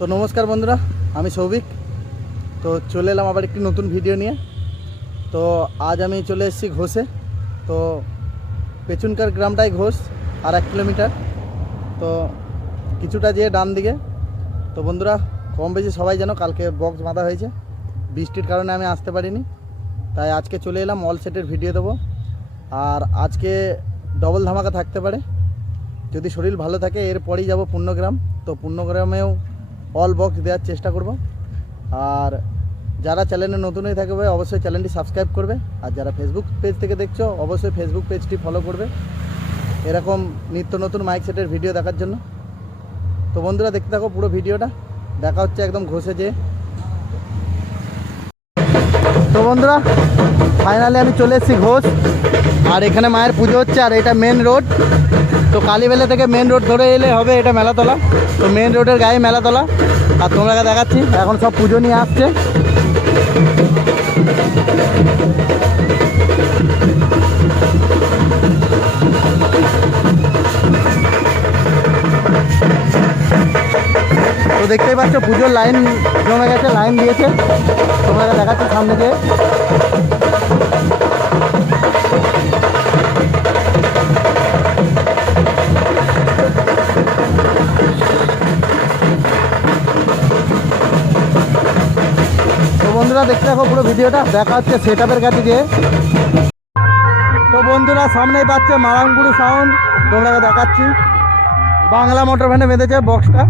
তো নমস্কার বন্ধুরা, আমি সৌভিক। তো চলে এলাম আবার একটি নতুন ভিডিও নিয়ে। তো আজ আমি চলে এসেছি ঘোষে। তো পেছনকার গ্রামটাই ঘোষ, আর এক কিলোমিটার। তো কিছুটা যেয়ে ডান দিকে। তো বন্ধুরা, কম বেশি সবাই যেন কালকে বক্স বাঁধা হয়েছে। বৃষ্টির কারণে আমি আসতে পারিনি। তাই আজকে চলে এলাম অল সেটের ভিডিও দেবো। আর আজকে ডবল ধামাকা থাকতে পারে। যদি শরীর ভালো থাকে, এরপরেই যাব পূর্ণগ্রাম। তো পূর্ণগ্রামেও অল বক্স দেওয়ার চেষ্টা করব। আর যারা চ্যানেলে নতুন হয়ে থাকবে, অবশ্যই চ্যানেলটি সাবস্ক্রাইব করবে। আর যারা ফেসবুক পেজ থেকে দেখছ, অবশ্যই ফেসবুক পেজটি ফলো করবে। এরকম নিত্য নতুন মাইক সেটের ভিডিও দেখার জন্য। তো বন্ধুরা, দেখতে থাকো পুরো ভিডিওটা দেখা হচ্ছে একদম ঘষে যে তো বন্ধুরা ফাইনালি আমি চলে এসেছি ঘোষ। আর এখানে মায়ের পুজো হচ্ছে, আর এটা মেন রোড তো কালীবেলা থেকে মেন রোড ধরে এলে হবে এটা মেলাতলা। তো মেন রোডের গায়ে মেলাতলা। আর তোমরা দেখাচ্ছি, এখন সব পুজো নিয়ে আসছে। তো দেখতেই পাচ্ছ, পুজোর লাইন জমে গেছে লাইন দিয়েছে। তোমরা দেখাচ্ছি সামনে দিয়ে বন্ধুরা, দেখতে দেখো পুরো ভিডিওটা দেখা হচ্ছে সেট আপের কাছে গিয়ে। তো বন্ধুরা, সামনেই পাচ্ছে মারাঙ্গুড়ি সাউন্ড তোমরা দেখাচ্ছি। বাংলা মোটর ভ্যানে বেঁধেছে বক্সটা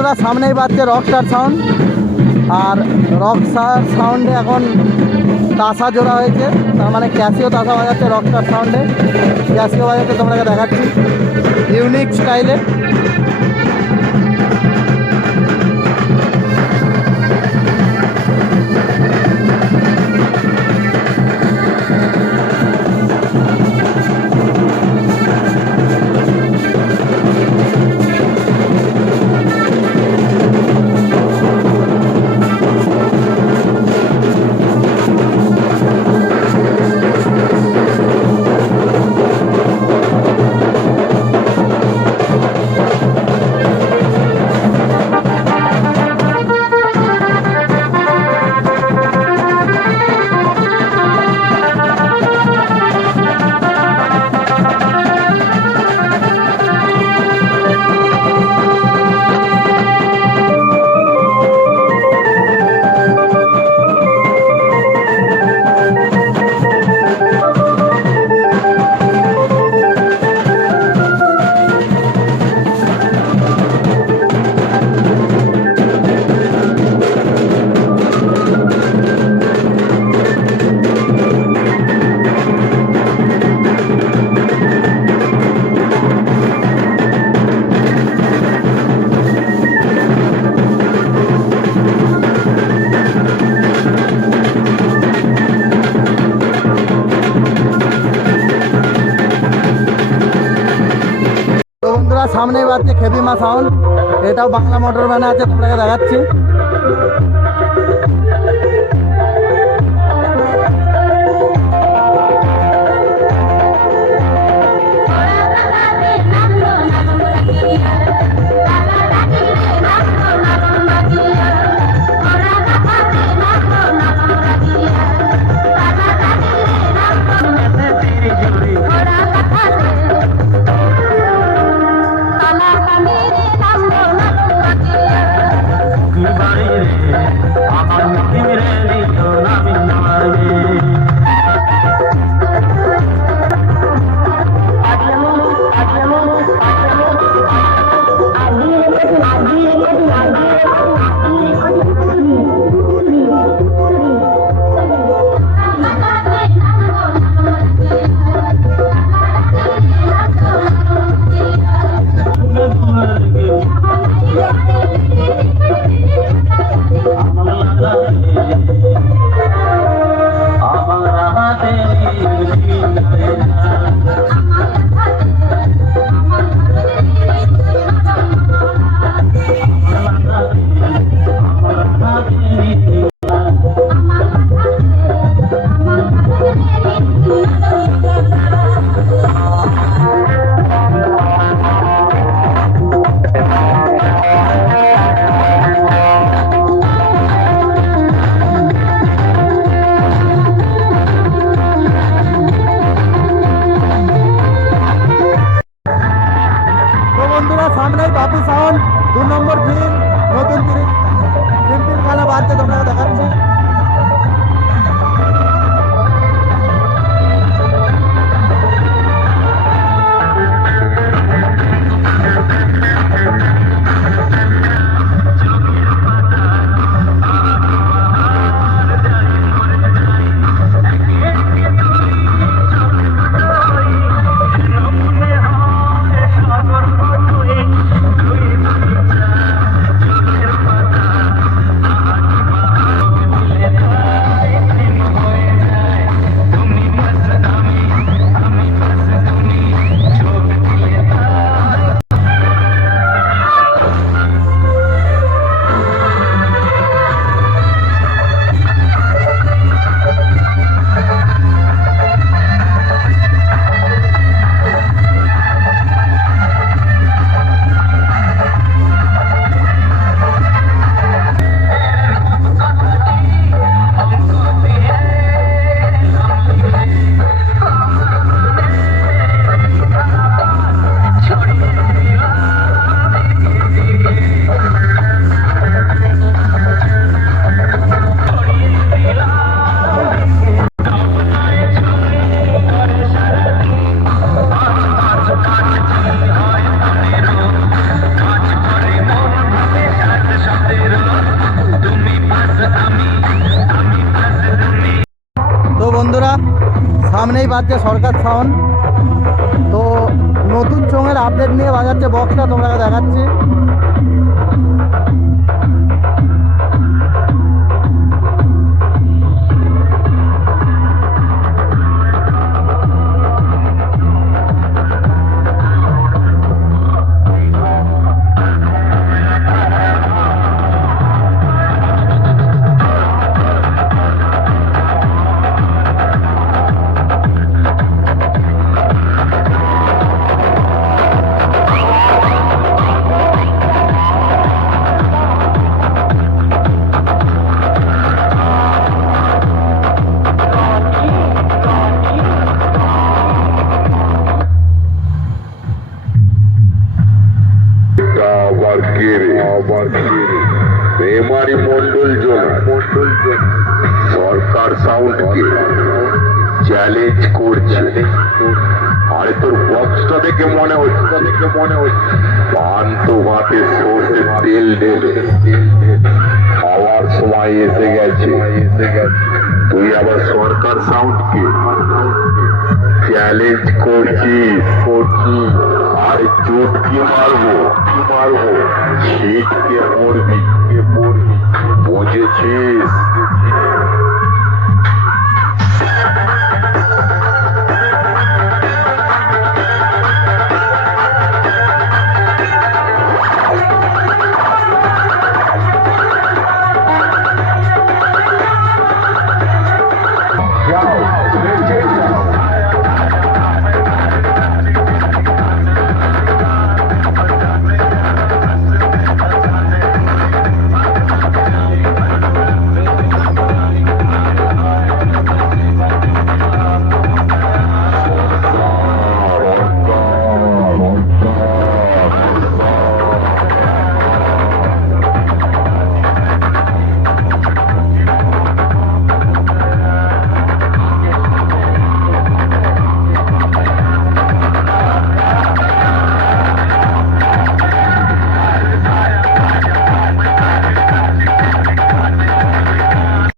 বন্ধুরা, সামনেই বাজছে রকস্টার সাউন্ড আর রকস্টার সাউন্ডে এখন তাসা জোড়া হয়েছে। তার মানে ক্যাসিও তাসা বাজাচ্ছে রকস্টার সাউন্ডে ক্যাসিও বাজাচ্ছে তোমাকে দেখাচ্ছি। ইউনিক স্টাইলে। সামনেই পাচ্ছি খেবিমা সাউন্ড এটাও বাংলা মোটর ভ্যানে আছে তোমাকে দেখাচ্ছি। বাজছে সরকার সাউন্ড তো নতুন চোঙের আপডেট নিয়ে বাজাচ্ছে বক্সটা তোমরা দেখাচ্ছি। দেখে মনে হচ্ছে মনে হচ্ছে। পান্ত সর্ষের তেল ঢেলে খাওয়ার সময় এসে গেছে। তুই আবার সরকার সাউন্ড কে? চ্যালেঞ্জ করছিস? করছিস আর চোটকে মারবো কি মারবো? ছিটকে পড়বি কে পড়বি? বুঝেছিস?